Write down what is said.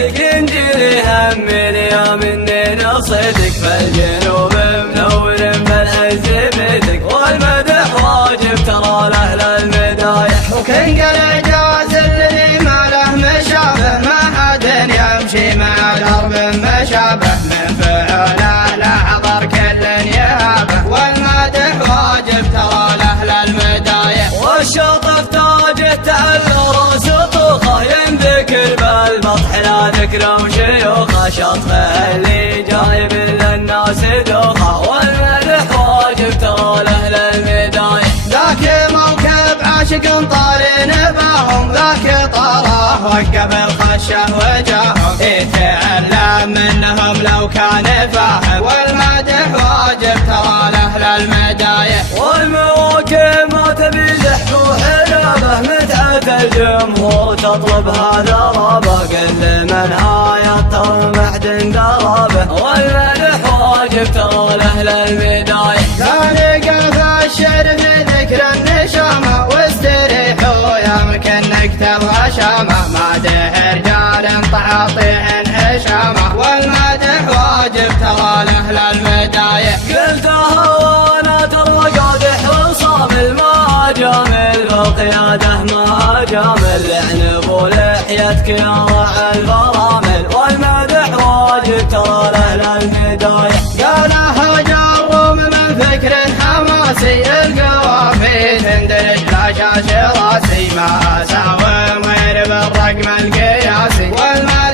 صدق نجري هم اليوم اني نصدق فالجنوب منور بالعز بدك والمدح واجب ترى لاهل المدايح وكن قال جاز الذي ما له مشابه ما حد يمشي مع درب مشابه من فعله لا حضر كل يهابه والمدح واجب ترى لاهل المدايح والشطف تاج التعلر سطوخه ينذكر بالبطح لا ذكر وشيوخه شطفه اللي جايب للناس دوخه والمدح واجب ترى لاهل المدايح ذاك موكب عاشق طار نباهم ذاك طاره وقف الخشه وجاهم يتعلم منهم لو كان فاهم والمدح واجب ترى لاهل المدايح والمواكب ما تبي زحف وحلابه متعة الجمهور تطلب هذا رابه قل من آيات ترى معدن درابه والمدح واجب ترى لاهل المدايح ثاني قلب الشعر في ذكر النشامه واستريحوا يا مكنك تبغى شامه مادح رجال تعاطيهن هشامه والمدح واجب ترى لاهل المدايح قلتها وانا ترى قادح وصامل ما جامل بالقياده ما جامل لعنب ولحيتك يا راعي البرامل والمدح واجب ترى لاهل المدايح قالها جروم من فكر حماسي القوافي تندرج لا شاش راسي ما اساوم غير بالرقم القياسي والمدح